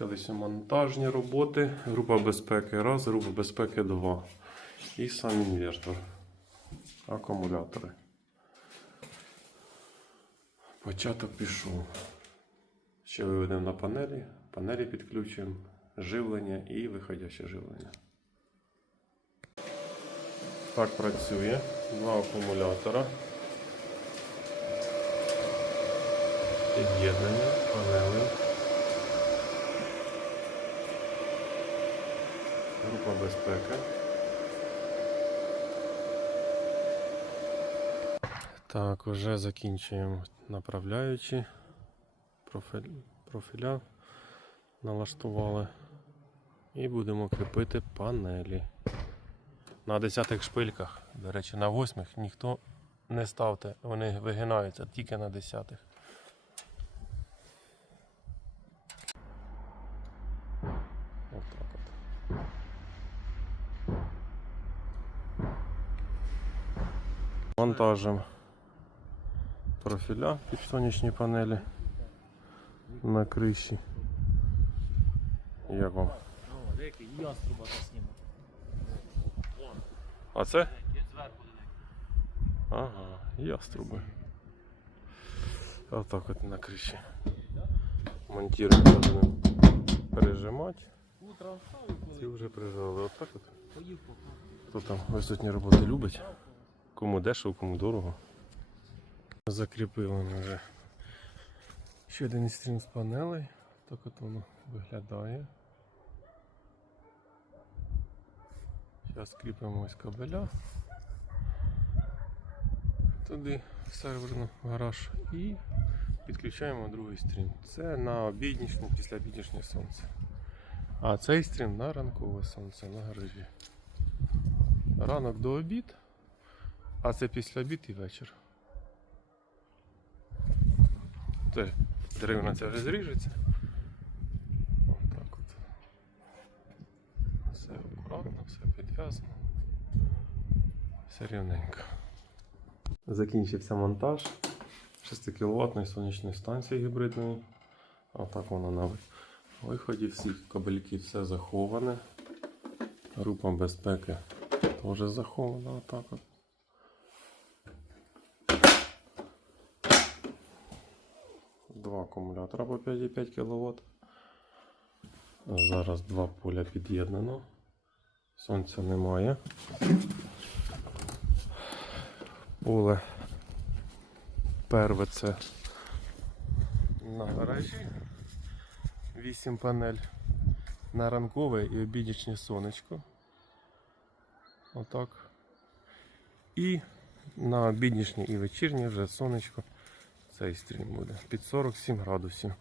Почалися монтажні роботи. Група безпеки 1, група безпеки 2. І сам інвертор. Акумулятори. Початок пішов. Ще виведемо на панелі. Панелі підключимо, живлення і виходяще живлення. Так працює. Два акумулятора. Під'єднання, панели. Група безпеки. Так, вже закінчуємо направляючи. Профіль, профіля налаштували. І будемо кріпити панелі. На 10 шпильках. До речі, на 8 ніхто не ставте. Вони вигинаються тільки на 10. Отак от. Монтажем профіля під сонячні панелі на криші. Як вам? А це? Ага, яструби. Отак от на криші. Монтуємо, будемо пережимати. Ці вже прижали. Отак от. Хто там висотні роботи любить? Кому дешево, кому дорого. Закріпили ми вже ще один стрім з панелей. Так от воно виглядає. Зараз кріпимо ось кабеля. Туди в серверну гараж і підключаємо другий стрім. Це на обіднішнє, після обіднішнє сонце. А цей стрім на ранкове сонце на гаражі. Ранок до обід, а це після обід і вечір. Це деревина ця вже зріжеться. Отак от. Все акуратно, все підв'язано. Все рівненько. Закінчився монтаж 6 кВт сонячної станції гібридної. Отак воно на виході. Всі кабельки все заховане. Група безпеки теж захована отак от. Два акумулятора по 5,5 кВт. Зараз два поля під'єднано. Сонця немає. Поле перве це на гаражі. 8 панель на ранкове і обіднічне сонечко. Отак. І на обіднішнє і вечірнє вже сонечко. Цей стрім буде під 47 градусів.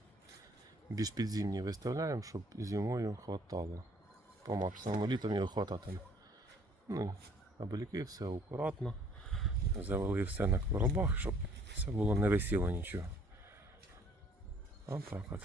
Більш підзімні виставляємо, щоб зимою хватало. По максимуму літом його хвататиме. Ну, кабеліки, все акуратно. Завели все на коробах, щоб все було не висіло нічого. Отак от.